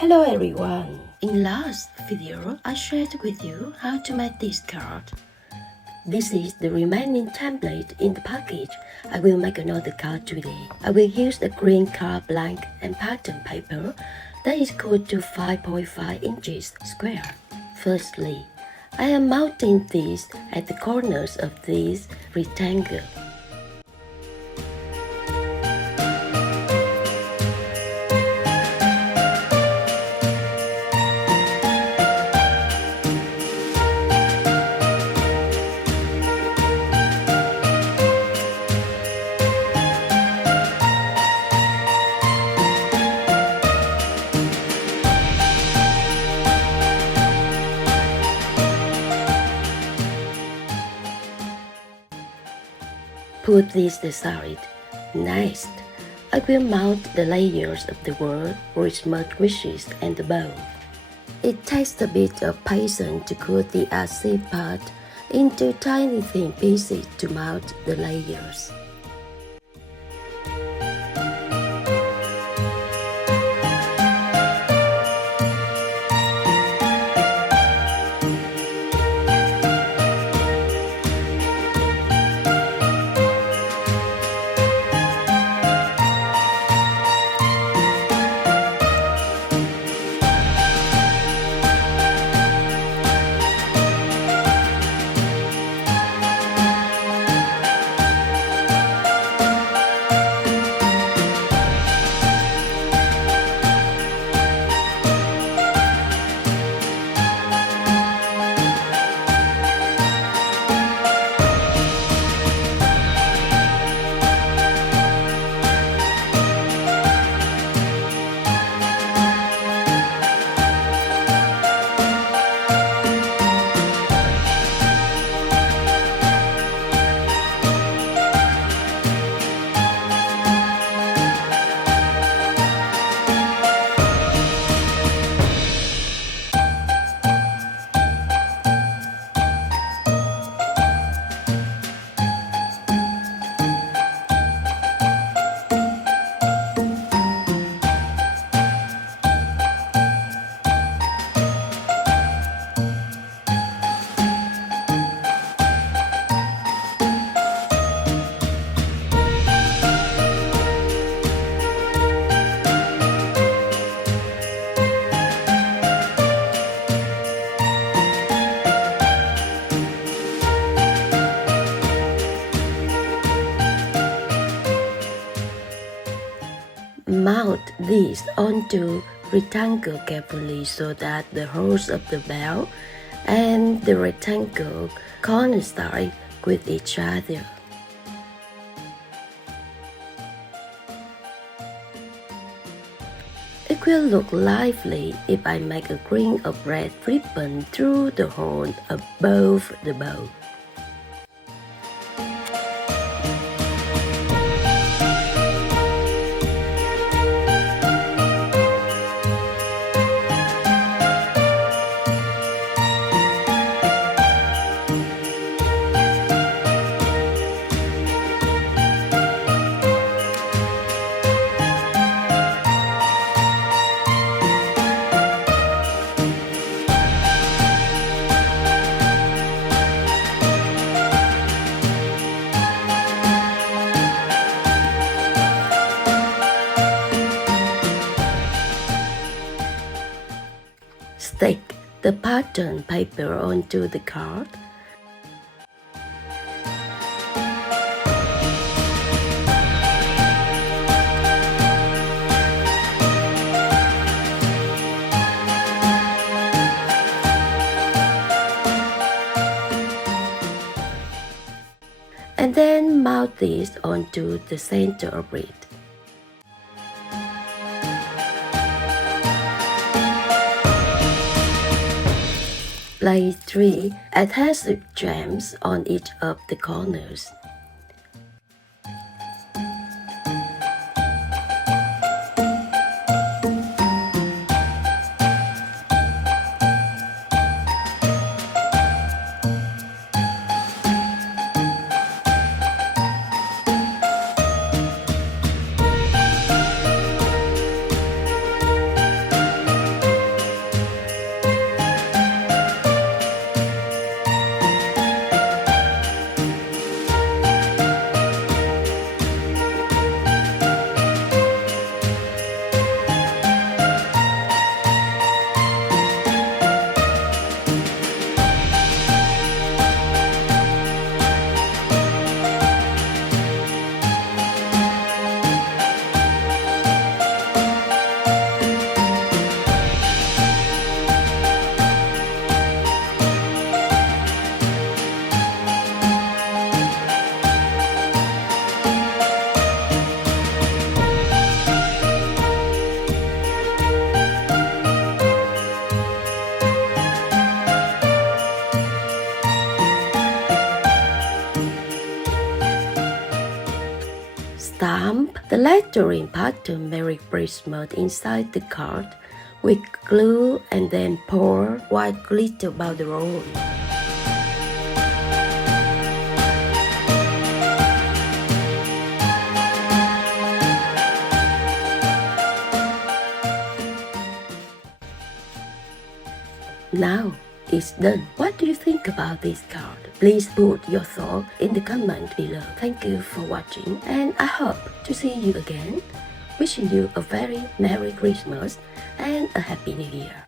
Hello everyone! In last video, I shared with you how to make this card. This is the remaining template in the package. I will make another card today. I will use the green card blank and pattern paper that is equal to 5.5 inches square. Firstly, I am mounting this at the corners of this rectangle. Put this aside. Next, I will mount the layers of the word, Christmas wishes and the bow. It takes a bit of patience to cut the adhesive part into tiny thin pieces to mount the layers. Mount this onto rectangle carefully so that the holes of the bell and the rectangle coincide with each other. It will look lively if I make a ring of red ribbon through the hole above the bow. Stick the pattern paper onto the card. And then mount this onto the center of it. Place 3 adhesive gems on each of the corners. The lettering pattern Merry Christmas inside the card with glue and then pour white glitter about the roll. Now it's done. What do you think about this card? Please put your thought in the comment below. Thank you for watching and I hope to see you again. Wishing you a very Merry Christmas and a Happy New Year.